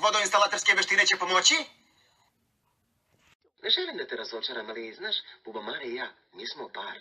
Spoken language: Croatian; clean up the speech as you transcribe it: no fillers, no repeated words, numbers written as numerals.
vodoinstalaterske veštine će pomoći? Ne želim da te razočaram, ali znaš, Buba Mare i ja, mi smo par.